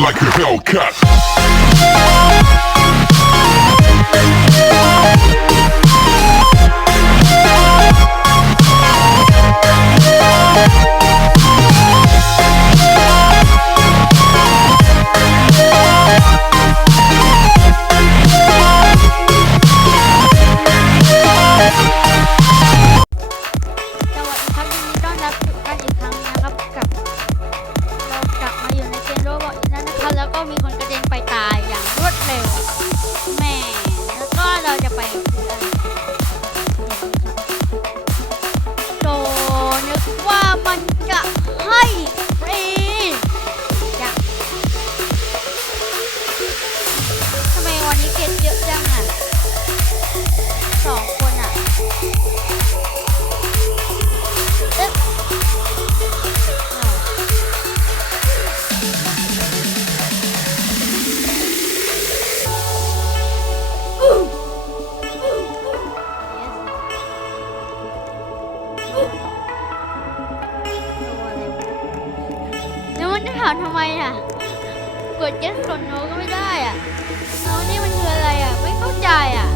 like a Hellcat. แล้วมันจะถามทำไมอะ กดเจ็ดกดโนก็ไม่ได้อะโน้อนี่มันคืออะไรอะ ไม่เข้าใจอะ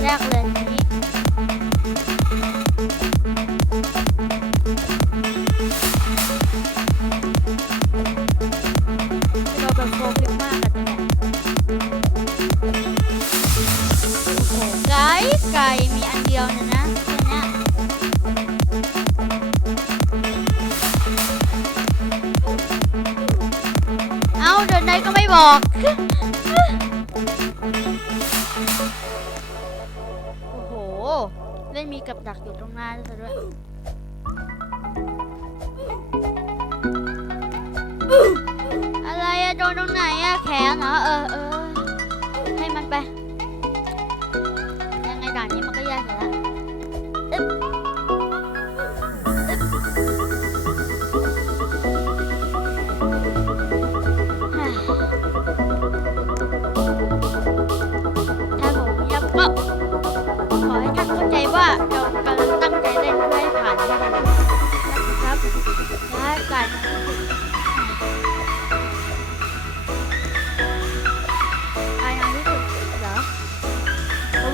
Merlin. ับดักอยู่ตรงหน้าซะด้วยอะไรอะโดนตรงไหนอะแขนเหรอเออเออให้มันไปยังไงด่านนี้มันก็ยากอยู่แล้ว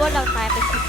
ว่าเราตายไปสิ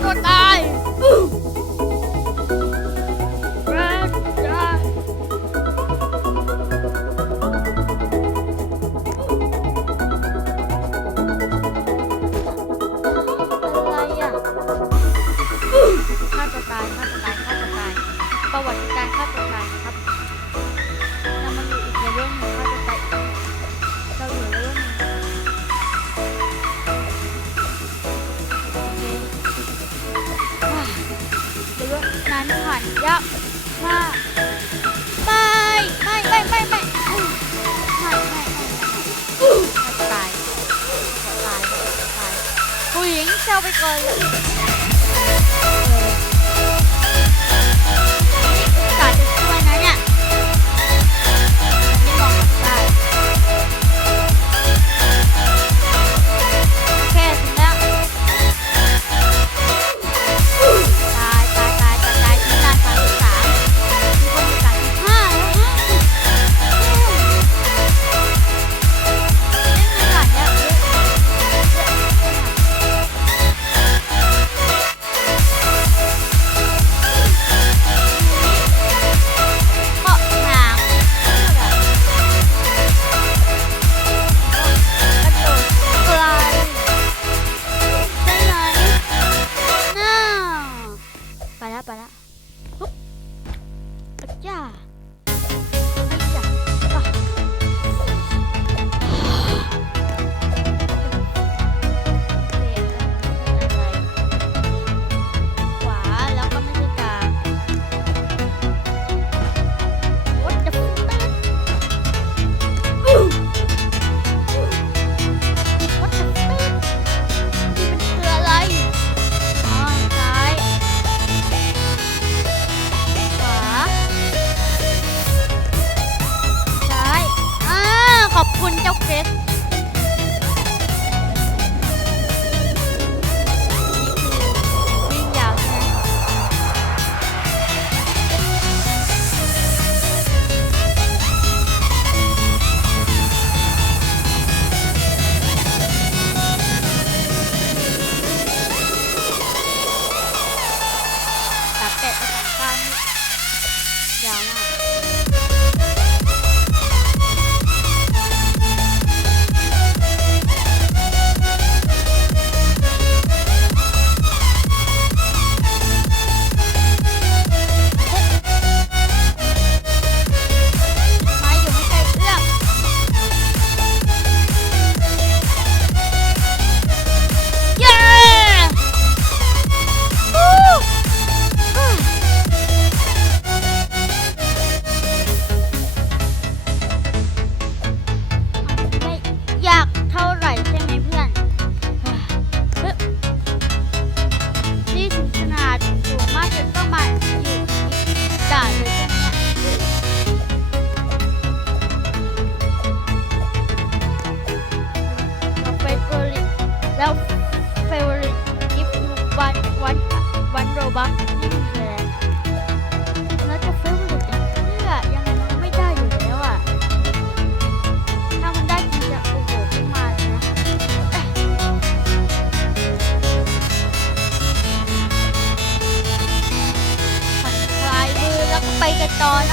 con tài นั้นหัานยากมากไม่ไม่ไม่ไม่ไม่ไม่ไม่ไม่ไม่ไตายผู้หญิงเจ้าไปก่อน บัคยิ่งแพแล้วจะเฟื้อมันจะเพื่อยังไงมันก็ไม่ได้อยู่แล้วอะ ถ้ามันได้จริงจะโอ้โหขึ้นมาเลยนะผ่อนคลายมือแล้วก็ไปกันต่อน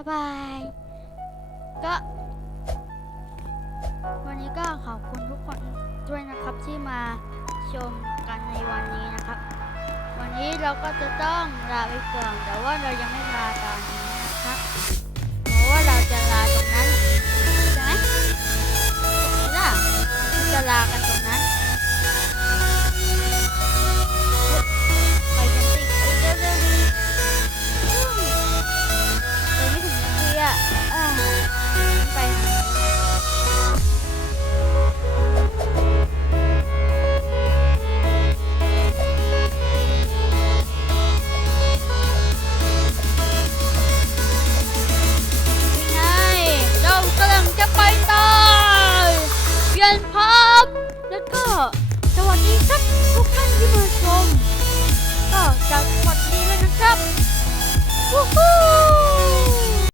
ายบาย ก็ วันนี้ก็ขอบคุณทุกคนด้วยนะครับที่มาชมกันในวันนี้นะครับ วันนี้เราก็จะต้องลาไปก่อนแต่ว่าเรายังไม่ลาตอนนี้นะครับเพราะว่าเราจะลาตรงนั้นใช่ไหมใช่ล่ะเราจะลากัน